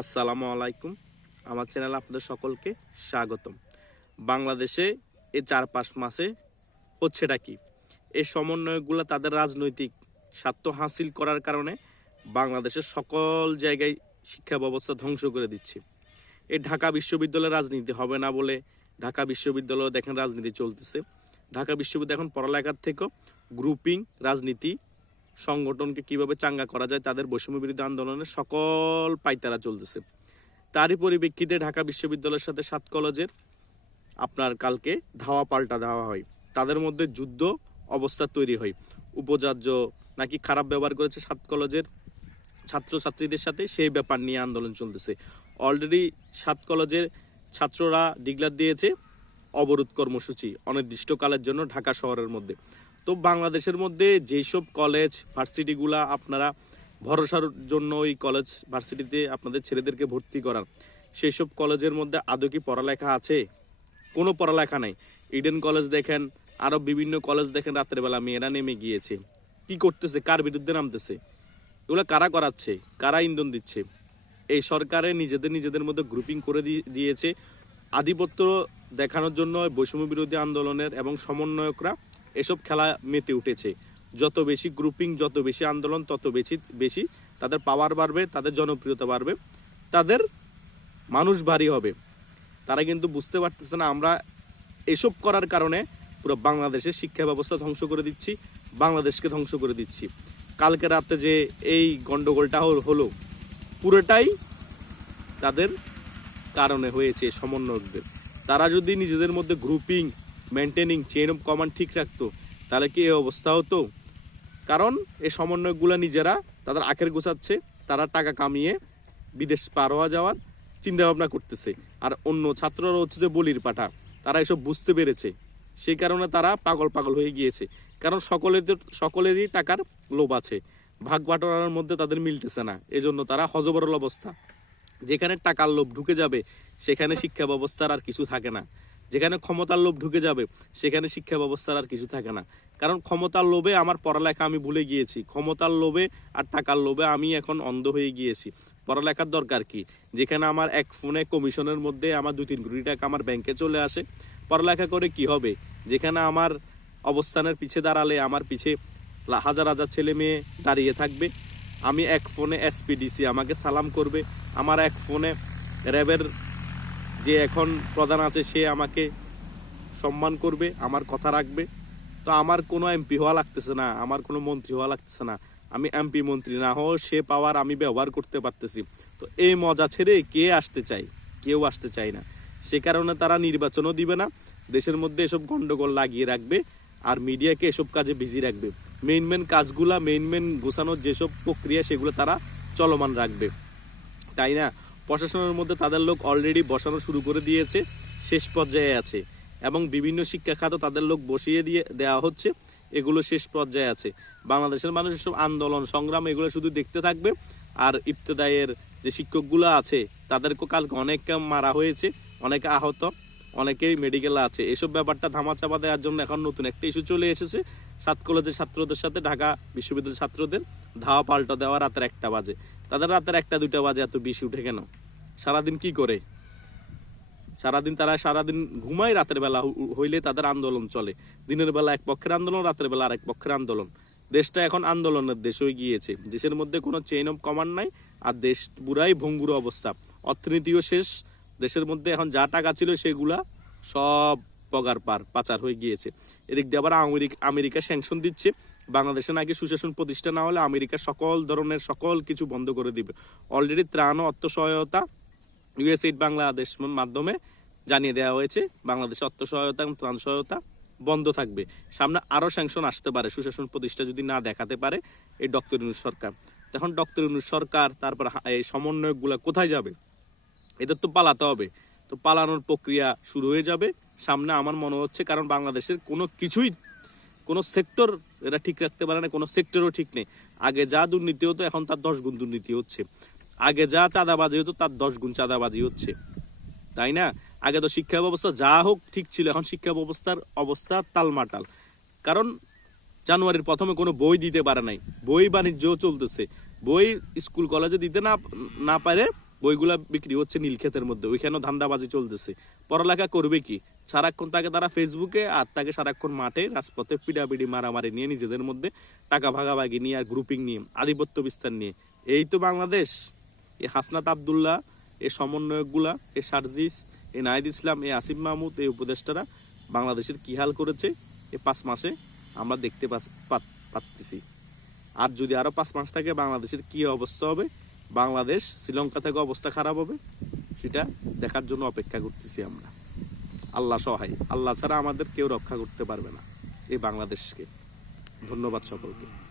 আসসালামু আলাইকুম। আমার চ্যানেল আপনাদের সকলকে স্বাগতম। বাংলাদেশে এ চার পাঁচ মাসে হচ্ছেটা কি? এই সমন্বয়গুলো তাদের রাজনৈতিক স্বার্থ হাসিল করার কারণে বাংলাদেশের সকল জায়গায় শিক্ষা ব্যবস্থা ধ্বংস করে দিচ্ছে। এই ঢাকা বিশ্ববিদ্যালয়ের রাজনীতি হবে না বলে ঢাকা বিশ্ববিদ্যালয়ে দেখেন রাজনীতি চলতেছে। ঢাকা বিশ্ববিদ্যালয় এখন পড়ালেখার থেকেও গ্রুপিং রাজনীতি সংগঠনকে কীভাবে চাঙ্গা করা যায় তাদের বৈষম্য বিরোধী আন্দোলনের সকল পাইতারা চলতেছে। তারই পরিপ্রেক্ষিতে ঢাকা বিশ্ববিদ্যালয়ের সাথে সাত কলেজের আপনার কালকে ধাওয়া পাল্টা দেওয়া হয়। তাদের মধ্যে যুদ্ধ অবস্থা তৈরি হয়। উপাচার্য নাকি খারাপ ব্যবহার করেছে সাত কলেজের ছাত্রছাত্রীদের সাথে সেই ব্যাপার নিয়ে আন্দোলন চলতেছে। অলরেডি সাত কলেজের ছাত্ররা ডিগলার দিয়েছে অবরোধ কর্মসূচি অনির্দিষ্টকালের জন্য ঢাকা শহরের মধ্যে। তো বাংলাদেশের মধ্যে যেসব কলেজ ভার্সিটিগুলা আপনারা ভরসার জন্য ওই কলেজ ভার্সিটিতে আপনাদের ছেলেদেরকে ভর্তি করার সেই সব কলেজের মধ্যে আদৌ কি পড়ালেখা আছে? কোনো পড়ালেখা নাই। ইডেন কলেজ দেখেন, আরও বিভিন্ন কলেজ দেখেন, রাতের বেলা মেয়েরা নেমে গিয়েছে। কি করতেছে? কার বিরুদ্ধে নামতেছে? এগুলো কারা করাচ্ছে? কারা ইন্ধন দিচ্ছে? এই সরকারে নিজেদের নিজেদের মধ্যে গ্রুপিং করে দিয়ে- দিয়েছে। আধিপত্য দেখানোর জন্য বৈষম্য বিরোধী আন্দোলনের এবং সমন্বয়করা এসব খেলা মেতে উঠেছে। যত বেশি গ্রুপিং যত বেশি আন্দোলন, তত বেশি বেশি তাদের পাওয়ার বাড়বে, তাদের জনপ্রিয়তা বাড়বে, তাদের মানুষ ভারী হবে। তারা কিন্তু বুঝতে পারতেছে না, আমরা এসব করার কারণে পুরো বাংলাদেশের শিক্ষা ব্যবস্থা ধ্বংস করে দিচ্ছি, বাংলাদেশকে ধ্বংস করে দিচ্ছি। কালকে রাতে যে এই গন্ডগোলটা হল- হলো, পুরোটাই তাদের কারণে হয়েছে, সমন্বয়কদের। তারা যদি নিজেদের মধ্যে grouping maintaining chain of command ঠিক রাখতো। তাহলে কি এই অবস্থা হতো? কারণ এই সমন্বয়কগুলো নিজেরা, তাদের আখের গোছাচ্ছে, তারা টাকা কামিয়ে বিদেশ পার হওয়া যাওয়ার চিন্তা ভাবনা করতেছে। আর অন্য ছাত্ররা হচ্ছে যে বলির পাঠা, তারা এসব বুঝতে পেরেছে। সেই কারণে তারা পাগল পাগল হয়ে গিয়েছে। কারণ সকলের সকলেরই টাকার লোভ আছে। ভাগ বাটোয়ারার মধ্যে তাদের মিলতেছে না। এজন্য তারা হজবরল অবস্থা। যেখানে টাকার লোভ ঢুকে যাবে, সেখানে শিক্ষা ব্যবস্থার আর কিছু থাকে না। যেখানে ক্ষমতার লোভ ঢুকে যাবে, সেখানে শিক্ষা ব্যবস্থার আর কিছু থাকে না। কারণ ক্ষমতার লোভে আমার পড়ালেখা আমি ভুলে গিয়েছি। ক্ষমতার লোভে আর টাকার লোভে আমি এখন অন্ধ হয়ে গিয়েছি। পড়ালেখার দরকার কি? যেখানে আমার এক ফোনে কমিশনের মধ্যে আমার দু তিন কোটি টাকা আমার ব্যাংকে চলে আসে। পড়ালেখা করে কি হবে? যেখানে আমার অবস্থানের পিছে দাঁড়ালে আমার পিছে হাজার হাজার ছেলে মেয়ে দাঁড়িয়ে থাকবে। আমি এক ফোনে এসপিডিসি আমাকে সালাম করবে। আমার এক ফোনে র্যাবের যে এখন প্রধান আছে, সে আমাকে সম্মান করবে, আমার কথা রাখবে। তো আমার কোনো এমপি হওয়া লাগতেছে না, আমার কোনো মন্ত্রী হওয়া লাগতেছে না। আমি এমপি মন্ত্রী না হও সে পাওয়ার আমি ব্যবহার করতে পারতেছি। তো এই মজা ছেড়ে কে আসতে চাই কেউ আসতে চায় না। সে কারণে তারা নির্বাচনও দিবে না। দেশের মধ্যে এসব গন্ডগোল লাগিয়ে রাখবে আর মিডিয়াকে এসব কাজে বিজি রাখবে। মেইন মেন কাজগুলা মেইন মেন গোছানোর যেসব প্রক্রিয়া, সেগুলো তারা চলমান রাখবে। তাই না? প্রশাসনের মধ্যে তাদের লোক অলরেডি বসানো শুরু করে দিয়েছে, শেষ পর্যায়ে আছে। এবং বিভিন্ন শিক্ষা খাতে তাদের লোক বসিয়ে দিয়ে দেওয়া হচ্ছে, এগুলো শেষ পর্যায়ে আছে। বাংলাদেশের মানুষের সব আন্দোলন, সংগ্রাম এগুলো শুধু দেখতে থাকবে, আর ইফতেদায়ের যে শিক্ষকগুলো আছে তাদেরকে কালকে অনেক মারা হয়েছে, অনেকে আহত। অনেকেই মেডিকেলে আছে। এসব ব্যাপারটা ধামাচাপা দেওয়ার জন্য এখন নতুন একটা ইস্যু চলে এসেছে। সাত কলেজের ছাত্রদের সাথে, ঢাকা বিশ্ববিদ্যালয়ের ছাত্রদের ধাওয়া পাল্টা দেওয়া রাতের একটা বাজে। তাদের রাতের একটা, দুইটা বাজে এত বেশি উঠে কেন? সারাদিন কি করে? সারাদিন তারা সারাদিন ঘুমায় রাতের বেলা হইলে তাদের আন্দোলন চলে। দিনের বেলা এক পক্ষের আন্দোলন, রাতের বেলা আরেক পক্ষের আন্দোলন। দেশটা এখন আন্দোলনের দেশ হয়ে গিয়েছে। দেশের মধ্যে কোনো চেইন অফ কমান্ড নাই, আর দেশ পুরাই ভঙ্গুর অবস্থা। অর্থনীতিও শেষ দেশের মধ্যে এখন যা টাকা ছিল সেগুলা সব পগার পার, পাচার হয়ে গিয়েছে। এদিক দিয়ে আবার আমেরিকা আমেরিকা স্যাংশন দিচ্ছে। বাংলাদেশে নাকি সুশাসন প্রতিষ্ঠা না হলে আমেরিকা সকল ধরনের সকল কিছু বন্ধ করে দিবে। অলরেডি ত্রাণ ও অর্থ সহায়তা বাংলাদেশ মাধ্যমে জানিয়ে দেওয়া হয়েছে। বাংলাদেশে অর্থ সহায়তা এবং ত্রাণ সহায়তা বন্ধ থাকবে। সামনে আরও স্যাংশন আসতে পারে। সুশাসন প্রতিষ্ঠা যদি না দেখাতে পারে, এই ডক্টর ইউনুস সরকার। তখন ডক্টর ইউনুস সরকার, তারপর এই সমন্বয়কগুলা কোথায় যাবে? এদের তো পালাতে হবে। তো পালানোর প্রক্রিয়া শুরু হয়ে যাবে। সামনে আমার মনে হচ্ছে কারণ বাংলাদেশের কোনো কিছুই, কোনো সেক্টর এরা ঠিক রাখতে পারে না, কোনো সেক্টরও ঠিক নেই। আগে যা দুর্নীতি হতো, এখন তার দশ গুণ দুর্নীতি হচ্ছে। আগে যা চাঁদাবাজি হতো, তার দশ গুণ চাঁদাবাজি হচ্ছে। তাই না? আগে তো শিক্ষা ব্যবস্থা যা হোক ঠিক ছিল, এখন শিক্ষা ব্যবস্থার অবস্থা তালমাটাল। কারণ জানুয়ারির প্রথমে কোনো বই দিতে পারে নাই। বই বাণিজ্যও চলতেছে। বই স্কুল, কলেজে দিতে না না পারে বইগুলা বিক্রি হচ্ছে নীলক্ষেতের মধ্যে। ওইখানেও ধান্দাবাজি চলতেছে। পড়ালেখা করবে কি? সারাক্ষণ তাকে তারা ফেসবুকে আর তাকে সারাক্ষণ মাঠে রাজপথে পিডাপিডি, মারামারি নিয়ে নিজেদের মধ্যে টাকা ভাগাভাগি নিয়ে আর গ্রুপিং নিয়ে, আধিপত্য বিস্তার নিয়ে। এই তো বাংলাদেশ। এ হাসনাত আবদুল্লাহ এই সমন্বয়কগুলা, এ সার্জিস, এ নাহিদ ইসলাম, এ আসিফ মাহমুদ এই উপদেষ্টারা বাংলাদেশের কী হাল করেছে এ পাঁচ মাসে আমরা দেখতে পাচ্ছি আর যদি আরও পাঁচ মাস থাকে বাংলাদেশের কী অবস্থা হবে? বাংলাদেশ, শ্রীলঙ্কা থেকে অবস্থা খারাপ হবে, সেটা দেখার জন্য অপেক্ষা করতেছি আমরা। আল্লাহ সহায়, আল্লাহ ছাড়া আমাদের কেউ রক্ষা করতে পারবে না এই বাংলাদেশকে। ধন্যবাদ সকলকে।